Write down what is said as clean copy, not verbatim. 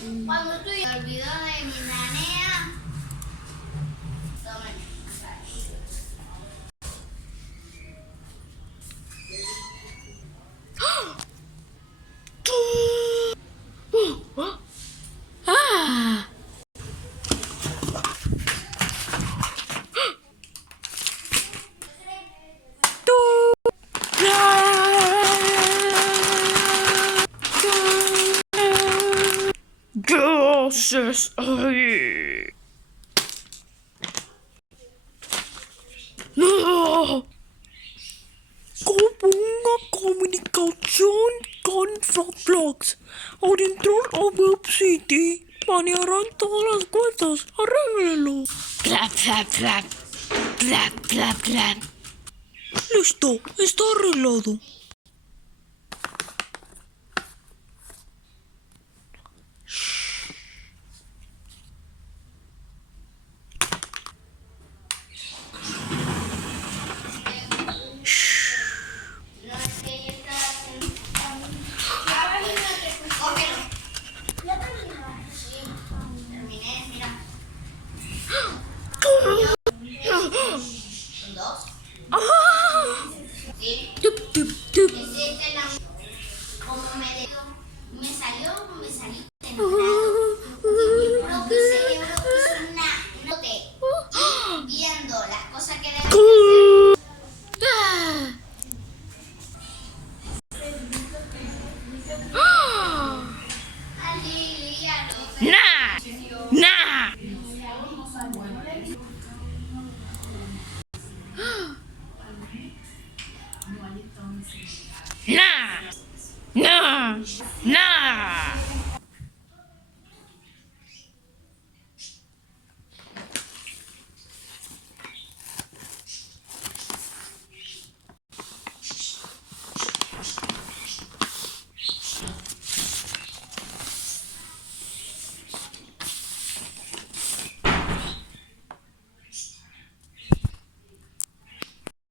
Cuando estoy me olvidó de mi nanea. ¿Qué haces ahí? ¡No! Componga comunicación con Roblox. Al entrar a Web City, banearán todas las cuentas. Arréglelo. Clap, clap, clap. Clap, clap, clap. Listo, está arreglado. Nah!